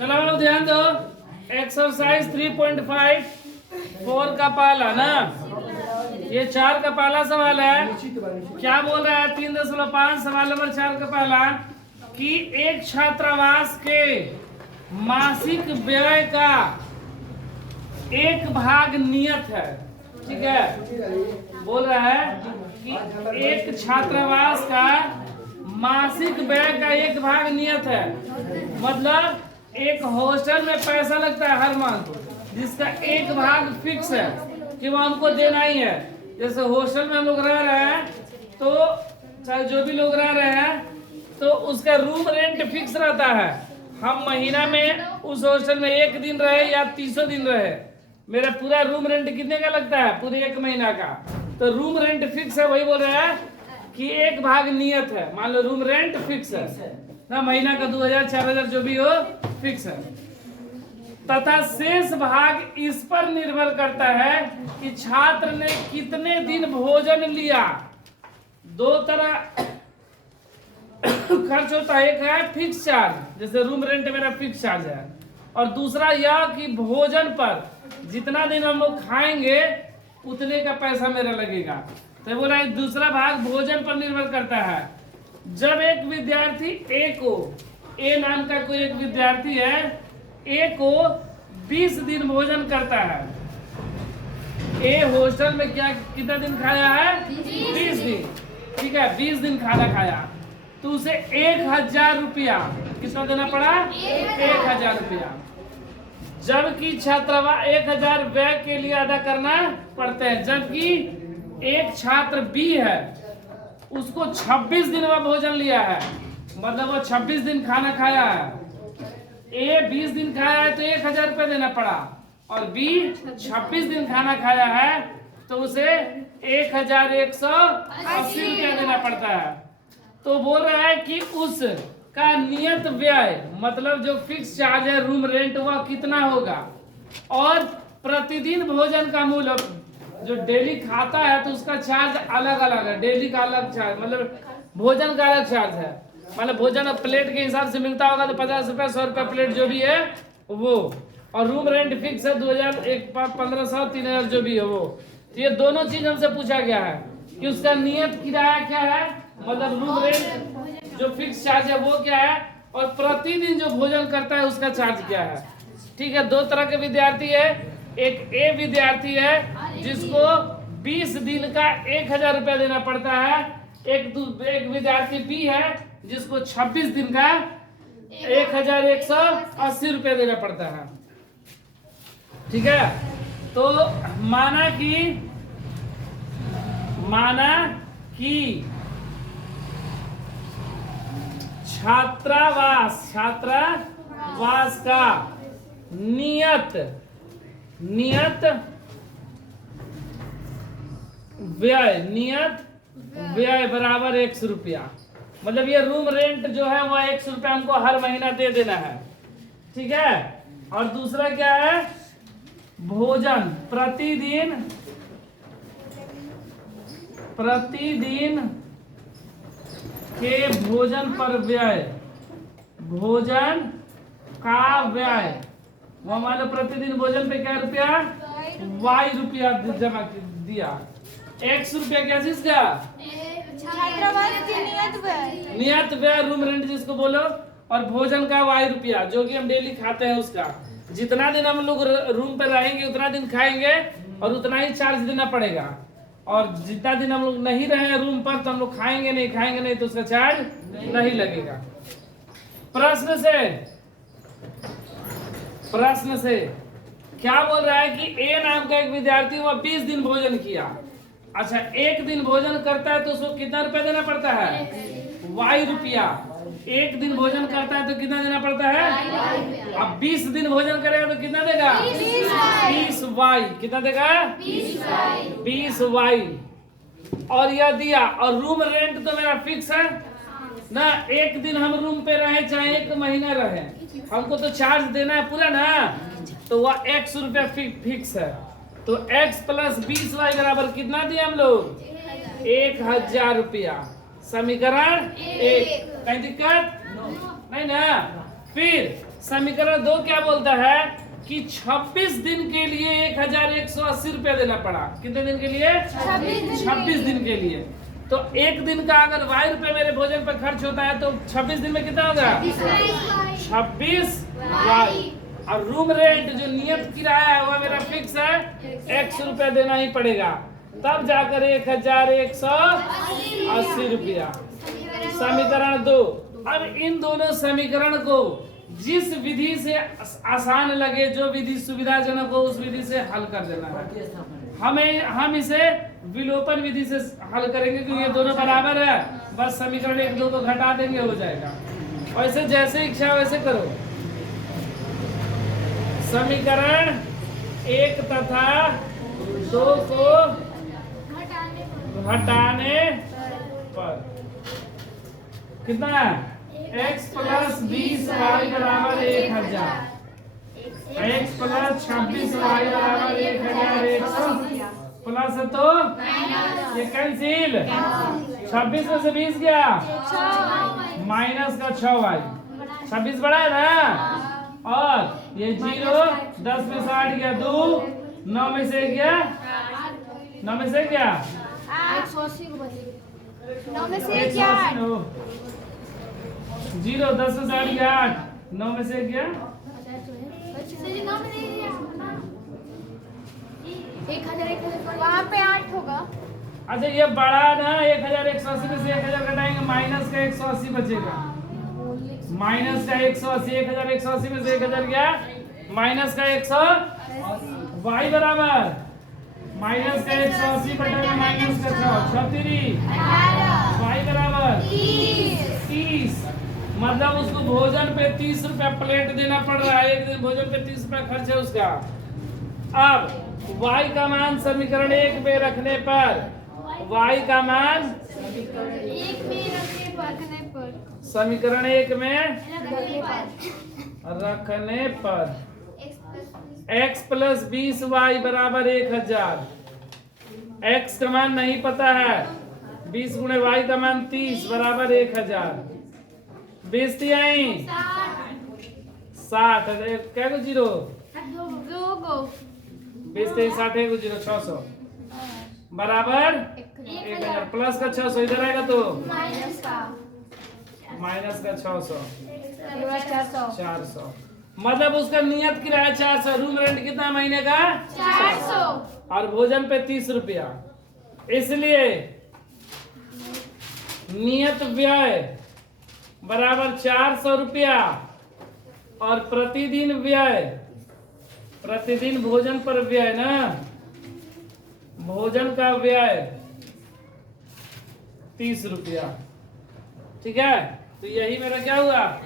चलो लोग ध्यान दो। एक्सरसाइज 3.5 4 का पहला ना, ये 4 का पहला सवाल है। क्या बोल रहा है 3.5 सवाल नंबर 4 का पहला कि एक छात्रावास के मासिक व्यय का एक भाग नियत है। ठीक है, बोल रहा है कि एक छात्रावास का मासिक व्यय का एक भाग नियत है। मतलब एक हॉस्टल में पैसा लगता है हर मंथ, जिसका एक भाग फिक्स है कि वो हमको देना ही है। जैसे हॉस्टल में हम लोग रह रहे हैं तो चाहे जो भी लोग रह रहे हैं तो उसका रूम रेंट फिक्स रहता है। हम महीना में उस हॉस्टल में 1 दिन रहे या 300 दिन रहे, मेरा पूरा रूम रेंट कितने का लगता है? पूरे 1 महीना का। तो रूम रेंट फिक्स है, वही बोल रहा है कि एक भाग नियत है। मान लो रूम रेंट फिक्स है ना, महीना का 2000 4000 जो भी हो फिक्स है, तथा शेष भाग इस पर निर्भर करता है कि छात्र ने कितने दिन भोजन लिया। 2 तरह खर्च होता है, एक है फिक्स चार्ज, जैसे रूम रेंट मेरा फिक्स चार्ज है, और दूसरा यह कि भोजन पर जितना दिन हम लोग खाएंगे उतने का पैसा मेरा लगेगा। तो बोला दूसरा भाग भोजन पर निर्भर करता है। जब एक विद्यार्थी ए नाम का कोई एक विद्यार्थी है, ए को 20 दिन भोजन करता है। ए हॉस्टल में क्या कितना दिन खाया है? 20 दिन। ठीक है, 20 दिन खाना खाया तो उसे 1000 रुपया कितना देना पड़ा? 1000 रुपया। जबकि छात्रावास 1000 व्यय के लिए अदा करना पड़ते हैं। जबकि एक छात्र बी है, उसको 26 दिन वह भोजन लिया है, मतलब वो 26 दिन खाना खाया है। ए 20 दिन खाया है तो 1000 रुपये देना पड़ा, और बी 26 दिन खाना खाया है तो उसे 1180 रुपया देना पड़ता है। तो बोल रहा है कि उस का नियत व्यय, मतलब जो फिक्स चार्ज है रूम रेंट, वह कितना होगा, और प्रतिदिन भोजन का मूल्य, जो डेली खाता है तो उसका चार्ज अलग अलग है। डेली का अलग चार्ज, मतलब भोजन का अलग चार्ज है। मतलब भोजन प्लेट के हिसाब से मिलता होगा तो 50 रुपया 100 रुपया प्लेट जो भी है वो, और रूम रेंट फिक्स है 2000 1500 3000 जो भी है वो। तो ये दोनों चीज हमसे पूछा गया है कि उसका नियत किराया क्या है, मतलब रूम रेंट जो फिक्स चार्ज है वो क्या है, और प्रतिदिन जो भोजन करता है उसका चार्ज क्या है। ठीक है, 2 तरह के विद्यार्थी है। एक ए विद्यार्थी है जिसको 20 दिन का 1000 रुपया देना पड़ता है। एक विद्यार्थी बी है जिसको 26 दिन का 1180 रुपया देना पड़ता है। ठीक है, तो माना कि छात्रावास का नियत व्यय बराबर 100 रुपया। मतलब ये रूम रेंट जो है वह 100 रुपया हमको हर महीना दे देना है। ठीक है, और दूसरा क्या है? भोजन प्रतिदिन के भोजन पर व्यय, भोजन का व्यय, वो मान लो प्रतिदिन भोजन पे क्या रुपया? Y रुपया जमा दिया। 100 रुपया क्या चीज का? नियत व्यय रूम रेंट जिसको बोलो, और भोजन का Y रुपया जो कि हम डेली खाते हैं उसका। जितना दिन हम लोग रूम पे रहेंगे उतना दिन खाएंगे और उतना ही चार्ज देना पड़ेगा, और जितना दिन हम लोग नहीं रहे रूम पर तो हम लोग खाएंगे नहीं तो उसका चार्ज नहीं लगेगा। प्रश्न से क्या बोल रहा है कि ए नाम का एक विद्यार्थी वह 20 दिन भोजन किया। अच्छा, 1 दिन भोजन करता है तो उसको कितना रुपया देना पड़ता है? Y रुपया। 1 दिन भोजन करता है तो कितना देना पड़ता है? अब 20 दिन भोजन करेगा तो कितना देगा? 20Y। कितना देगा? 20Y। और यह दिया, और रूम रेंट तो मेरा फिक्स है ना। 1 दिन हम रूम पे रहे चाहे 1 महीना रहे, हमको तो चार्ज देना है पूरा ना, तो वह 100 रुपया फिक्स है। तो x प्लस 20y बराबर कितना दिया हम लोग? 1000 रुपया। समीकरण 1। कहीं दिक्कत नहीं ना? फिर समीकरण 2 क्या बोलता है कि 26 दिन के लिए 1180 रुपया देना पड़ा। कितने दिन के लिए? 26 दिन के लिए। तो एक दिन का अगर y रुपये मेरे भोजन पर खर्च होता है तो 26 दिन में कितना होगा? 26 y। और रूम रेंट जो नियत किराया है वह मेरा फिक्स है, 100 रुपया देना ही पड़ेगा, तब जाकर 1180 रुपया। समीकरण 2। अब इन दोनों समीकरण को जिस विधि से आसान लगे, जो विधि सुविधाजनक हो, उस विधि से हल कर देना है। हम इसे विलोपन विधि से हल करेंगे क्योंकि ये दोनों बराबर है। बस समीकरण 1 2 को घटा देंगे, हो जाएगा। वैसे जैसे इच्छा वैसे करो। समीकरण 1 तथा 2 को घटाने पर कितना है? x प्लस 20y बराबर 1000, x प्लस 26y बराबर 1100 प्लस है तो ये कैंसिल। 26 में से 20 गया, माइनस का 6y। 26 बड़ा है ना, और ये 0, 10 में से 8 गया 2, 9 में से गया 9 में से गया 9 में से 8 0, 10 में से 8 गया 8, 9 में से गया 1000 वहाँ पे 8 होगा। अच्छा ये बड़ा ना, 1180 में से 1000 घटाएंगे, माइनस का 180 बचेगा। माइनस का 180, 1180 में से 1000 गया, माइनस का 100 y बराबर माइनस का 180 बटेगा माइनस का 6 y बराबर 30। मतलब उसको भोजन पे 30 रुपया प्लेट देना पड़ रहा है। एक दिन भोजन पे 30 रुपया खर्च है उसका। अब y का मान समीकरण 1 में रखने पर, y का मान समीकरण 1 में रखने पर x प्लस 20y बराबर 1000। x का मान नहीं पता है, 20 गुणे y का मान 30 बराबर 1000। 20 थी आई 60, क्या को 0 20 थे 60 को 0 600 बराबर 1000 प्लस का 600 इधर आएगा तो माइनस का 600 400। मतलब उसका नियत किराया 400, रूम रेंट कितना महीने का 400 और भोजन पे 30 रुपया। इसलिए नियत व्यय बराबर 400 रुपया और प्रतिदिन व्यय, प्रतिदिन भोजन पर व्यय ना, भोजन का व्यय 30 रुपया। ठीक है, तो यही मेरा क्या हुआ?